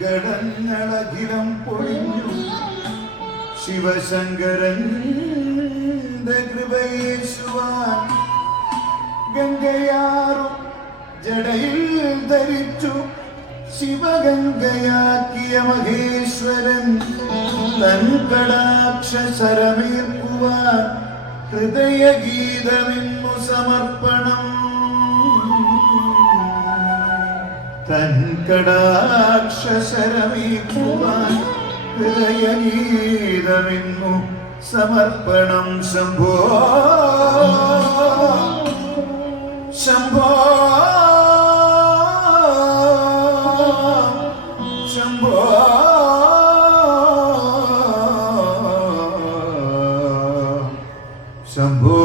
സങ്കടങ്ങളഖിലം പൊഴിഞ്ഞു ശിവശങ്കരന്റെ കൃപയേശുവാൻ ഗംഗയാറും ജടയിൽ ധരിച്ചു ശിവഗംഗയാക്കിയ മഹേശ്വരൻ തൻ കടാക്ഷരമേൽക്കുവാൻ ഹൃദയഗീതമെന്നു സമർപ്പണം തൻ കടാക്ഷരമേൽക്കുവാൻ ഹൃദയഗീതമെന്നു സമർപ്പണം ശംഭോ ശംഭോ ശംഭോ ശംഭോ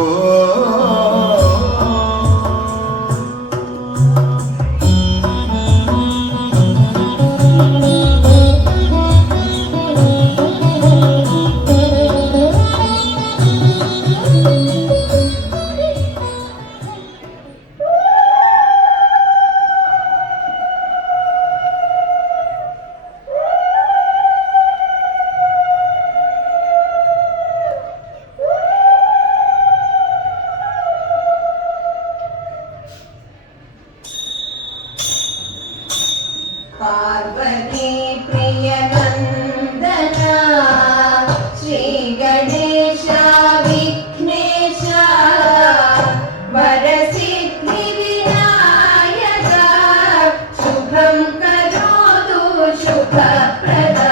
पार्वती प्रिय नंदना श्री गणेश विघ्नेश वरसिद्धि विनायक शुभं करोतु शुभप्रदा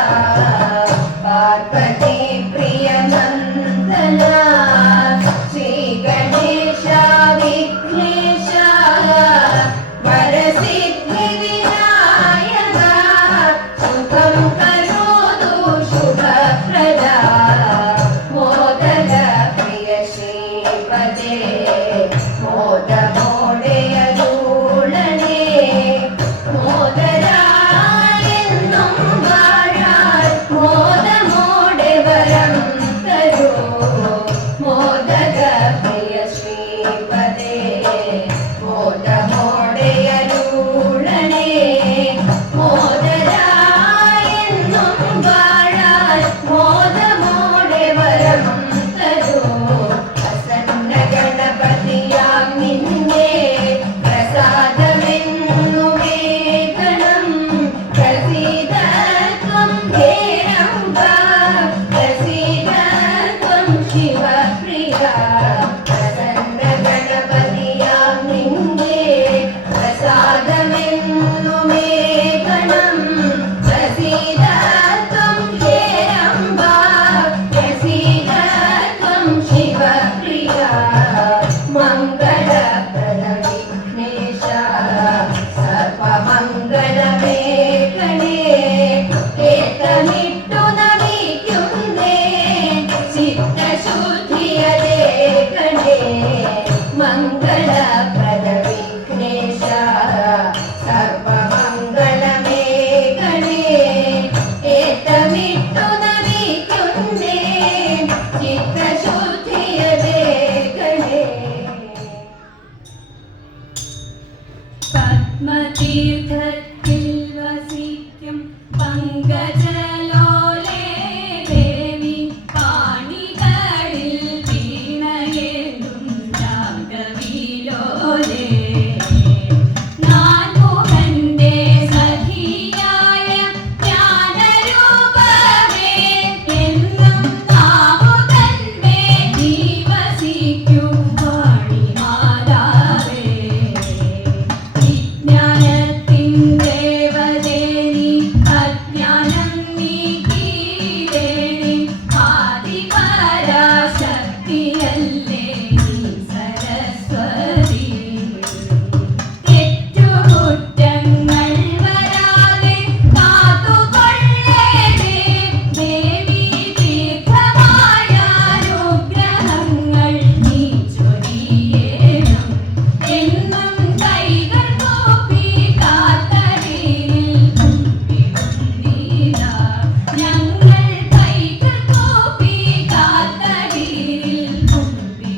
पार्वती प्रिय नंदना श्री गणेश विघ्नेश वरसिद्धि പത്മതീർത്ഥത്തിൽ വസിക്കും പങ്കജലോലേ ദേവി പാണികളിൽ വീണയേന്തും രാഗവിലോലേ നാൻമുഖന്റെ സഖിയായ ജ്ഞാനരൂപമേ എന്നും നാവുതന്നെ ജീവസിക്കും വാണിമാതാവേ ജ്ഞാനത്തിൻ ദേവദേനി അജ്ഞാനം നീക്കിയിടേണി ആദിപരാശക്തിയല്ലേ നീ സരസ്വതി തെറ്റുകുറ്റങ്ങൾ വരാതെ കാത്തുകൊള്ളേണേ ദേവി തീർത്ഥമായ അനുഗ്രഹങ്ങൾ നീ ചൊരിയേണം എന്നും കൈകൾ കൂപ്പി കാത്തടിയിൽ കുമ്പിടുന്നീരാ ഞങ്ങൾ കൈകൾ കൂപ്പി കാത്തടിയിൽ കുമ്പിടുന്നീരാ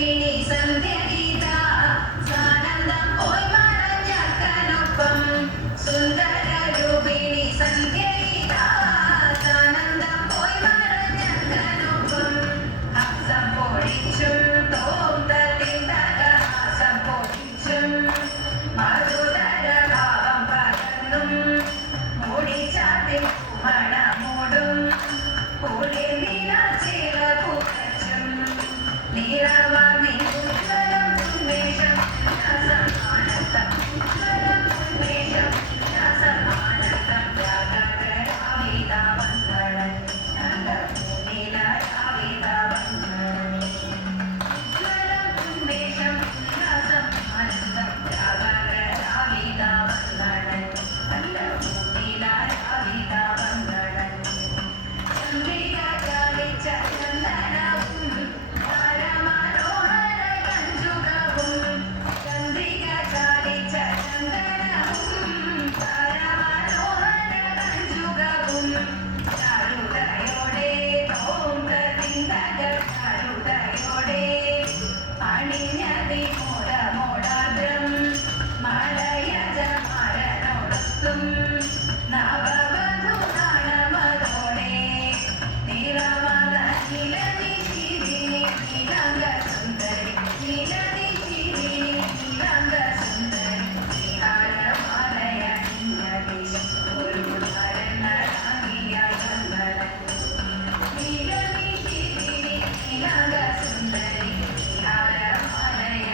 രൂപിണി സന്ധ്യഗീത സാനന്ദം പോയി മറഞ്ഞക്കനൊപ്പം സുന്ദര രൂപിണി സന്ധ്യഗീത സാനന്ദം പോയി മറഞ്ഞക്കനൊപ്പം ഹംസം പൊഴിച്ചും തോന്തതിന്തക ഹാസം പൊഴിച്ചും മധുതര ഭാവം പകർന്നും മൂടിച്ചാത്തി മണമൂടും കുളിർ നില ചില പുകച്ചും നീളവാമി ഉജ്വലം ഉന്മേഷം സമാനത്തം ഉജ്വലം ഉന്മേഷം സമാനത്തം ത്യാഗരാവിത വന്ദനൻ നന്ദഭൂമില രാവിത വന്ദനൻ ഉജ്വലം ഉന്മേഷം സമാനത്തം ത്യാഗരാവിത വന്ദനൻ നന്ദഭൂമില രാവിത വന്ദനൻ ചന്ദ്രിക ചാലിച്ച ചന്ദനവും പരമനോഹര കഞ്ചുകവും ചന്ദ്രിക ചാലിച്ച ചന്ദനവും പരമനോഹര കഞ്ചുകവും ചാരുതയോടെ തോന്തതിന്തക ചാരുതയോടെ അണിഞ്ഞതി മോടമോടാദ്രം മലയജ മരനോടത്തും നവവധു നാണമതോടെ നിറമത നിലതി ശിരിനി നിലങ്ക സുന്ദരി നിലതി ശിരിനി നിലങ്ക സുന്ദരി നിഹാരമാലയ നിന്നതി ഒരു ധരണാംഗിയ ചന്ദനൻ നിലതി ശിരിനി നിലങ്ക സുന്ദരി നിഹാരമാലയ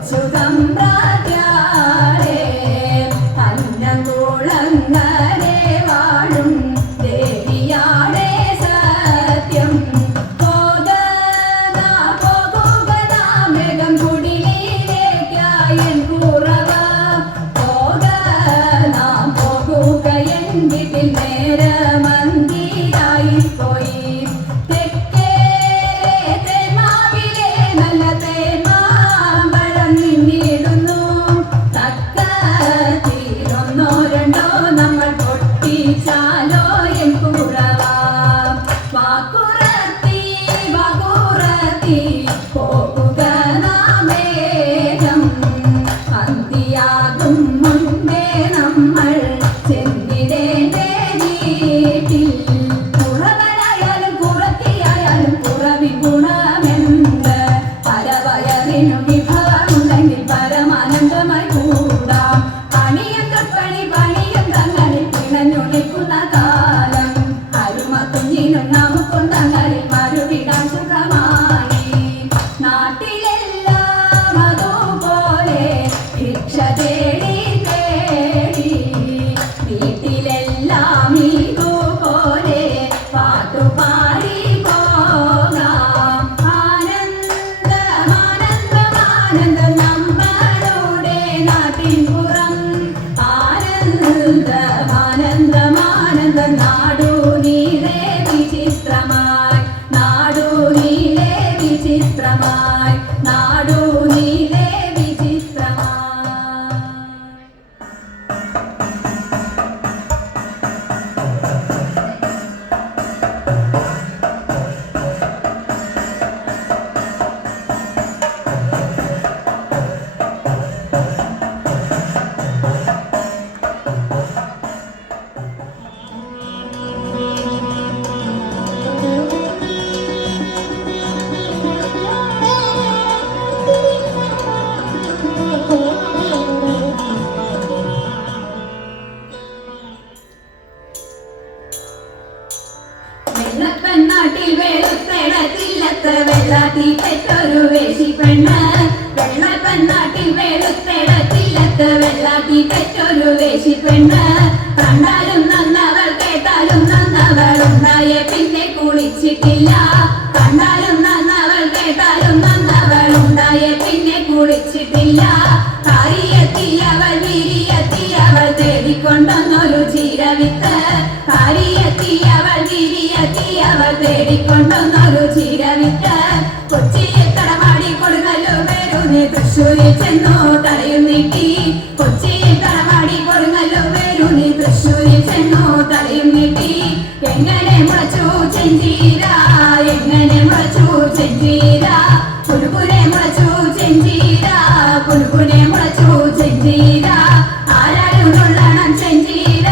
കൊച്ചു തമ്പ്രാത്യാരേ അന്നംകുളങ്ങരെ വാഴും ദേവിയാടേ സത്യം വേഗം കുടിലേക്കായൻ കുറവ നാം പോകുക എൻ വീട്ടിൽ നേരമന്തിരായി പോയി തെക്കേ തേന്മാവിലെ നല്ല തേന്മാമ്പഴം നിന്നിടുന്നു തക്കത്തിലൊന്നോ രണ്ടോ നമ്മൾ പൊട്ടിച്ചാലോ എൻ കുറവ വാക്കുറത്തി വാക്കുറത്തി പോകുക നാമേകം അന്തിയാകും മുൻപേ നമ്മൾ ചെന്നിടേണ്ടേ വീട്ടിൽ കുറവനായാലും കുറത്തിയായാലും കുറവി ഗുണമെന്ത് പരവയറിനു വിഭവമുണ്ടെങ്കിൽ പരമാനന്ദമായി കൂടാം പണിയും തൊട്ടണി പണിയും തങ്ങളിൽ പിണഞ്ഞു നിൽക്കുന്ന കാലം അരുമ കുഞ്ഞിനും നമുക്കും തങ്ങളിൽ മറുവിടാൻ സുഖമായി നാട്ടിലെല്ലാം അതുപോലെ ഭിക്ഷ തേടി തേടി വീട്ടിലെല്ലാം ഇതുപോലെ പാട്ടുപാടി പോകാം ആനന്ദമാനന്ദമാനന്ദം നമ്മളുടെ നാട്ടിൻ പുറം ആനന്ദമാനന്ദമാനന്ദം നാടു നീളെ വിചിത്രമായി നാടു നീളെ വിചിത്രമായി നാടു നീളെ വിചിത്രമായി വെള്ളപ്പെണ്ണാട്ടിൽ വെളുത്തെടത്തില്ലത്ത് വെള്ളാത്തി പെറ്റൊരു വേശിപ്പെണ്ണ് വെള്ളപ്പെണ്ണാട്ടിൽ വെളുത്തെടത്തില്ലത്ത് വെള്ളാത്തി പെറ്റൊരു വേശിപ്പെണ്ണ് കണ്ടാലും നന്നവൾ കേട്ടാലും നന്നവൾ ഉണ്ടായ പിന്നെ കുളിച്ചിട്ടില്ല കണ്ടാലും നന്നവൾ കേട്ടാലും നന്നവൾ ഉണ്ടായ പിന്നെ കുളിച്ചിട്ടില്ല കാരിയെത്തിയവൾ വിരിയെത്തിയവൾ തേടിക്കൊണ്ടൊന്നൊരു ചീരവിത്ത് കാരിയെത്തിയവൾ വിരിയെത്തിയവൾ തേടിക്കൊണ്ടൊന്നൊരു ചീരവിത്ത് കൊച്ചിയിൽ കടമാടി കൊടുങ്ങല്ലു വേരൂന്നി തൃശ്ശൂരിൽ ചെന്നു തലയും നീട്ടി കൊച്ചിയിൽ കടമാടി കൊടുങ്ങല്ലു വേരൂന്നി തൃശ്ശൂരിൽ ചെന്നു തലയും നീട്ടി എങ്ങനെ മുളച്ചു ചെഞ്ചീര എങ്ങനെ മുളച്ചു ചെഞ്ചീര പുലുപുനെ മുളച്ചു ചെഞ്ചീര പുലുപുനെ മുളച്ചു ചെഞ്ചീര ആരാരും നുള്ളണം ചെഞ്ചീര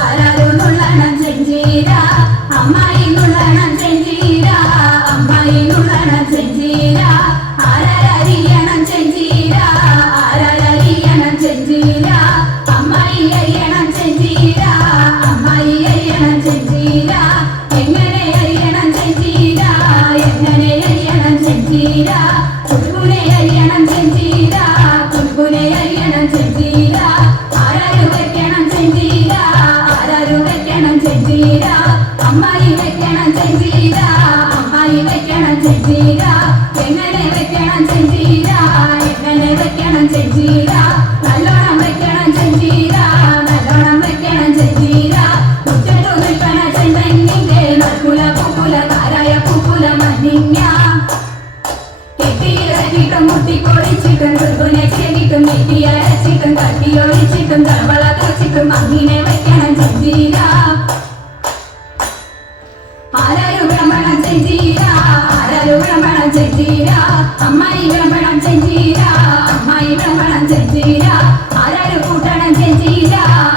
ആരാരും നുള്ളണം ചെഞ്ചീര അമ്മായി നുള്ളണം ചെഞ്ചീര അമ്മായി നുള്ളണം ചെഞ്ചീര ആരാരറിയണം ചെഞ്ചീര ആരാരറിയണം ചെഞ്ചീര അമ്മായി അറിയണം ചെഞ്ചീര അമ്മായി അറിയണം ചെഞ്ചീര എങ്ങനെ അറിയണം ചെഞ്ചീര എങ്ങനെ അറിയണം ചെഞ്ചീര പുൽപുനെ അറിയണം ചെഞ്ചീര പുൽപുനെ അറിയണം ചെഞ്ചീര ആരാരും വെക്കണം ചെഞ്ചീര ആരാരും വെക്കണം ചെഞ്ചീര അമ്മായി വെക്കണം ചെഞ്ചീര അമ്മായി വെക്കണം ചെഞ്ചീര എങ്ങനെ വെക്കണം ചെഞ്ചീര എങ്ങനെ വെക്കണം ചെഞ്ചീര നല്ലോണം വെക്കണം ചെഞ്ചീര നല്ലോണം വെക്കണം ചെഞ്ചീര മുറ്റത്തു നിൽക്കണ ചെന്തെങ്ങിന്റെ നൽക്കുല പൂക്കുല താരായ പൂക്കുല മഞ്ഞ കെട്ടിയിറക്കിട്ടും മുട്ടിക്കൊടിച്ചിട്ടും കുൽക്കുനെ ചെകിട്ടും നെറ്റിയരച്ചിട്ടും കട്ടിയൊഴിച്ചിട്ടും തളവള തച്ചിട്ടും അങ്ങനെ വെക്കണം ചെഞ്ചീര ആരാരും വിളമ്പണം ചെഞ്ചീര ആരാരും വിളമ്പണം ചെഞ്ചീര അമ്മായി വിളമ്പണം ചെഞ്ചീര അമ്മായി വിളമ്പണം ചെഞ്ചീര ആരാരും കൂട്ടണം ചെഞ്ചീര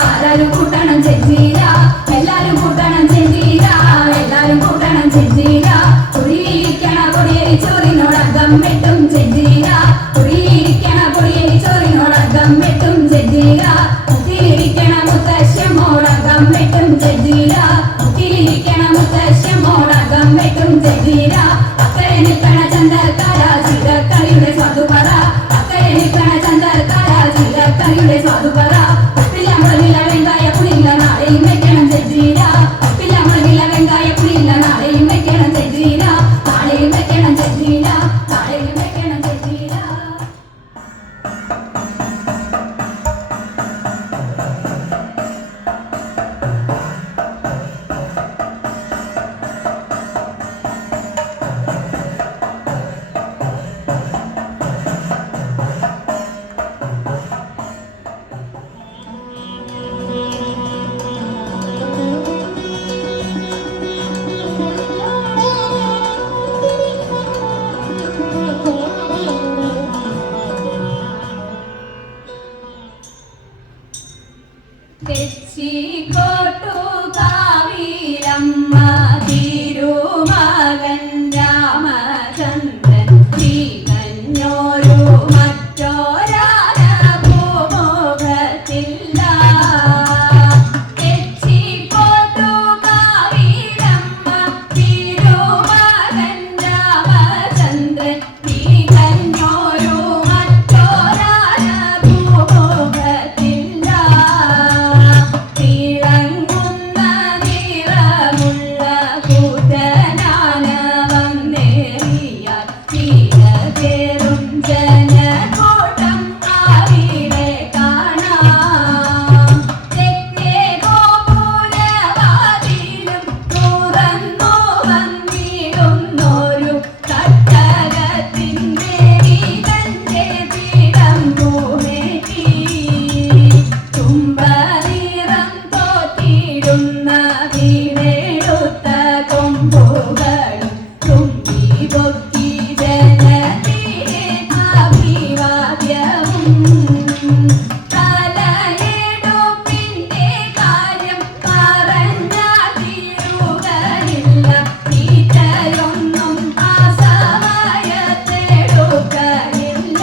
ആരാരും കൂട്ടണം ചെഞ്ചീര എല്ലാരും കൂട്ടണം ചെഞ്ചീര എല്ലാരും കൂട്ടണം ചെഞ്ചീര കുടിയിരിക്കണ പൊടിയേരി ചോറിനോടകം വെട്ടും ചെഞ്ചീര കുടിയിരിക്കണ പൊടിയേരി ചോറിനോടകം വെട്ടും ചെഞ്ചീര മുത്തിലിരിക്കണ മുത്തശ്ശമോടകം വെട്ടും ചെഞ്ചീര മുത്തിലിരിക്കണ മുത്തശ്ശമോടകം വെട്ടും ചെഞ്ചീര അക്കരെ നിൽക്കണ ചന്തക്കാര ചിരക്കളിയുടെ സ്വതുപറ അക്കരെ ജനക്കൂട്ടം അവിടെ കാണാം. തെക്കേ ഗോപുരവാതിലും തുറന്നു വന്നിടുന്നൊരു തട്ടകത്തിൻ്റെ വീതന്റെ തിടമ്പുമേറ്റി തുമ്പനിറം തോറ്റിടുന്ന വീണെടുത്ത കൊമ്പുകളും തുമ്പി പൊക്കി ജനത്തിലെ അഭിവാദ്യവും തലയെടുപ്പിന്റെ കാര്യം പറഞ്ഞാൽ തീരുകയില്ല. തീറ്റയൊന്നും ആ സമയത്തെടുക്കയില്ല.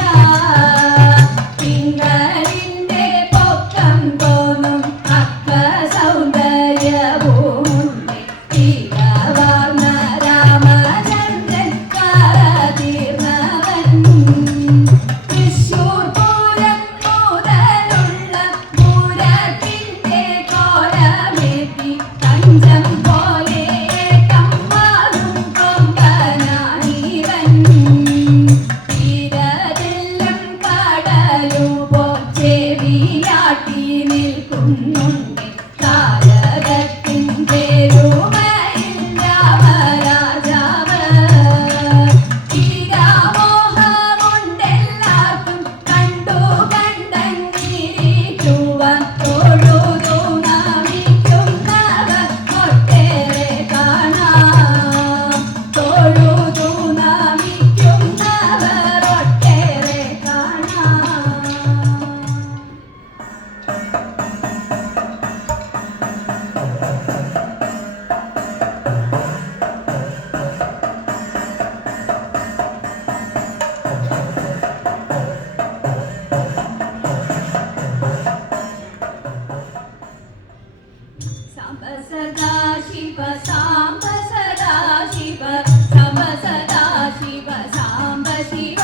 തിങ്കളിന്റെ പൊക്കം തോന്നും അക്ക സൗന്ദര്യവുമുണ്ട്. തീരവാർന്ന രാമചന്ദ്രൻ കറതീർന്നവൻ. തൃശ്ശൂർ പൂരം മുതലുള്ള പൂരത്തിന്റെ കോലമെത്തി തഞ്ചം പോലെ ഏട്ടന്മാരും കൊമ്പനാണിവൻ. തീരതെല്ലാം കടലുപോ ചെവിയാട്ടി നിൽക്കുന്നുണ്ട്. കാലകത്തിൻ പെരുമയിൽ രാമരാജാവ്. തീരാമോഹമുണ്ടെല്ലാവർക്കും കണ്ടു കണ്ടങ്ങിരിക്കുവാൻ. തൊഴുതു നമിക്കുന്നവർ ഒട്ടേറെ കാണാം. തൊഴുതു നമിക്കുന്നവർ ഒട്ടേറെ കാണാം. സാംബ സദാ ശിവ സാംബ സദാ ശിവ സാംബ സദാ ശിവ സാംബ ശിവ